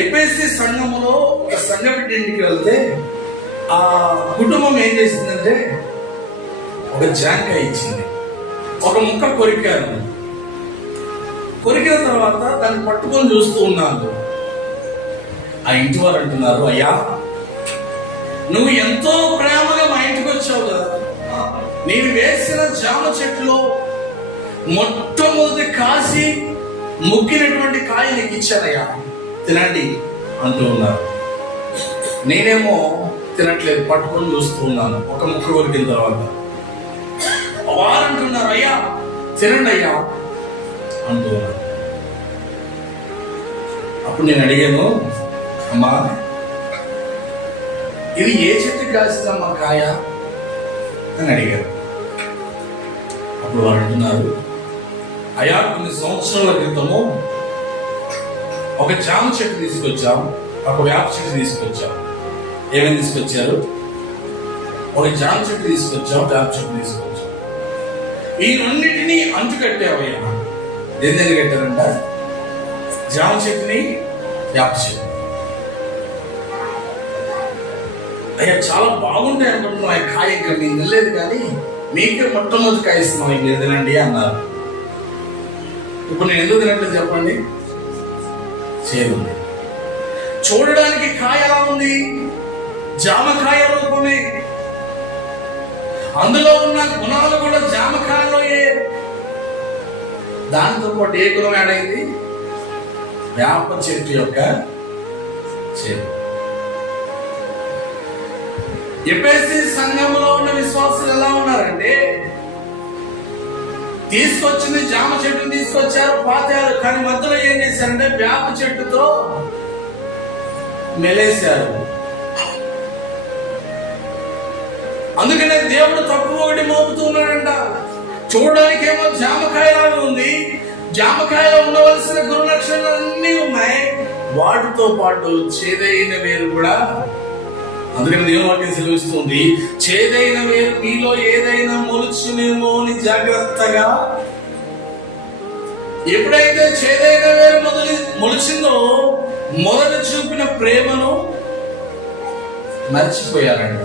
ఎఫెసీ సంఘములో ఒక సంఘ బిడ్డ ఇంటికి వెళ్తే ఆ కుటుంబం ఏం చేసిందంటే ఒక జాంకాయ ఇచ్చింది, ఒక ముక్క కొరికారు. కొరికిన తర్వాత దాన్ని పట్టుకొని చూస్తూ ఉన్నాను. ఆ ఇంటి వారు అంటున్నారు, అయ్యా నువ్వు ఎంతో ప్రేమగా మా ఇంటికి వచ్చావు కదా, నేను వేసిన జామ చెట్టులో మొట్టమొదటి కాసి ముగ్గినటువంటి కాయ నీకు ఇచ్చానయ్యా, తినండి అంటూ ఉన్నారు. నేనేమో తినట్లేదు, పట్టుకొని చూస్తూ ఉన్నాను. ఒక ముక్క కొరికిన తర్వాత వారు అంటున్నారు, అయ్యా తినండి అయ్యా అంటూ ఉన్నారు. అప్పుడు నేను అడిగాను, అమ్మా ఇది ఏ చెట్టుకి కాసిందమ్మా కాయ అని అడిగారు. అప్పుడు వారు అంటున్నారు, అయ్యా కొన్ని సంవత్సరాల క్రితము ఒక జామ చెట్టు తీసుకొచ్చాం, ఒక వేప చెట్టు తీసుకొచ్చాం. ఏమేమి తీసుకొచ్చారు? ఒక జామ చెట్టు తీసుకొచ్చాం, వేప చెట్టు తీసుకొచ్చాం. ఈ రెండింటినీ అంటు కట్టావయ్యా. దేని కట్టారంట? జామ చెట్టుని, వేప చెట్టు. అయ్యా చాలా బాగుంటాయి అనుకుంటున్నాం, ఆ కాయ ఇంకా నేను తినలేదు కానీ మీకే మొట్టమొదటి కాయ ఇస్తున్నాం, ఇంక తినండి అన్నారు. ఇప్పుడు నేను ఎందుకు తినట్లేదు చెప్పండి? చేరుంది. చూడడానికి కాయ ఎలా ఉంది? జామకాయ రూపమే. అందులో ఉన్న గుణాలు కూడా జామకాయలో దానితో పాటు ఏ గుణం యాడ్ అయింది? వేప చెట్టు యొక్క చేరు. ఎఫెసీ సంఘంలో ఉన్న విశ్వాసులు ఎలా ఉన్నారంటే, తీసుకొచ్చింది జామ చెట్టుని తీసుకొచ్చారు, పాతారు, కానీ మధ్యలో ఏం చేశారంటే వేప చెట్టుతో మెలేశారు. అందుకనే దేవుడు తక్కువ ఒకటి మోపుతూ ఉన్నాడంట. చూడడానికి ఏమో జామకాయలాగా ఉంది, జామకాయలో ఉండవలసిన గురు లక్షణాలు అన్నీ ఉన్నాయి, వాటితో పాటు చేదైన వేరు కూడా. అందుకని దేవుని సెలవిస్తుంది, చేదైన వేరు మీలో ఏదైనా మొలుచునేమో అని జాగ్రత్తగా. ఎప్పుడైతే చేదైన వేరు మొలిచిందో మొదట చూపిన ప్రేమను మర్చిపోయారంట.